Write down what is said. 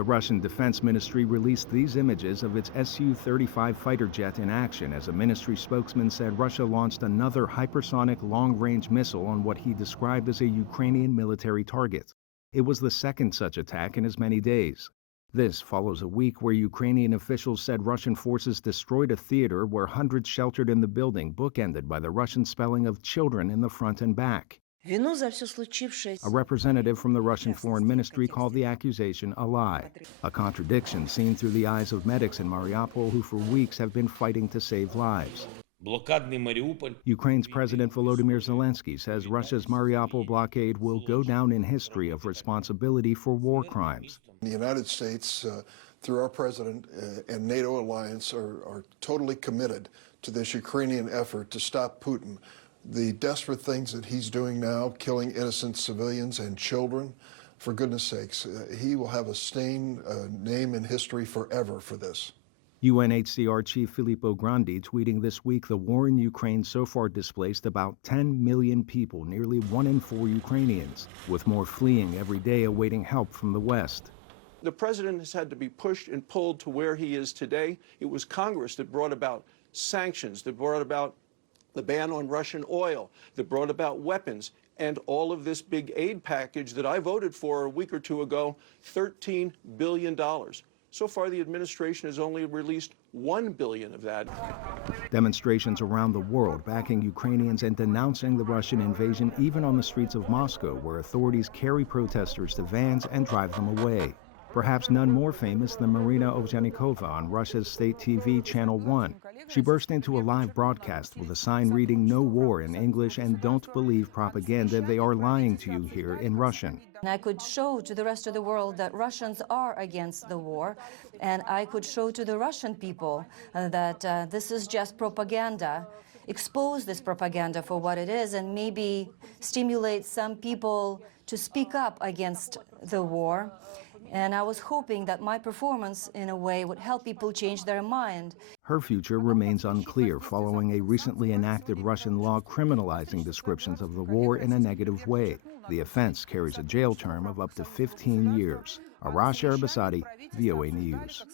The Russian Defense Ministry released these images of its Su-35 fighter jet in action as a ministry spokesman said Russia launched another hypersonic long-range missile on what he described as a Ukrainian military target. It was the second such attack in as many days. This follows a week where Ukrainian officials said Russian forces destroyed a theater where hundreds sheltered in the building, bookended by the Russian spelling of children in the front and back. A representative from the Russian Foreign Ministry called the accusation a lie, a contradiction seen through the eyes of medics in Mariupol who for weeks have been fighting to save lives. Ukraine's President Volodymyr Zelensky says Russia's Mariupol blockade will go down in history of responsibility for war crimes. The United States, through our president and NATO alliance, are totally committed to this Ukrainian effort to stop Putin. The desperate things that he's doing now, killing innocent civilians and children, for goodness sakes, he will have a stained name in history forever for this. UNHCR Chief Filippo Grandi tweeting this week the war in Ukraine so far displaced about 10 million people, nearly 1 in 4 Ukrainians, with more fleeing every day awaiting help from the West. The president has had to be pushed and pulled to where he is today. It was Congress that brought about sanctions, that brought about the ban on Russian oil, that brought about weapons, and all of this big aid package that I voted for a week or two ago, $13 billion. So far, the administration has only released $1 billion of that. Demonstrations around the world backing Ukrainians and denouncing the Russian invasion, even on the streets of Moscow, where authorities carry protesters to vans and drive them away. Perhaps none more famous than Marina Ovsyannikova on Russia's state TV Channel 1. She burst into a live broadcast with a sign reading "No war" in English and "Don't believe propaganda, they are lying to you" here in Russian. I could show to the rest of the world that Russians are against the war, and I could show to the Russian people that this is just propaganda, expose this propaganda for what it is, and maybe stimulate some people to speak up against the war. And I was hoping that my performance, in a way, would help people change their mind. Her future remains unclear following a recently enacted Russian law criminalizing descriptions of the war in a negative way. The offense carries a jail term of up to 15 years. Arash, Arabasadi, VOA News.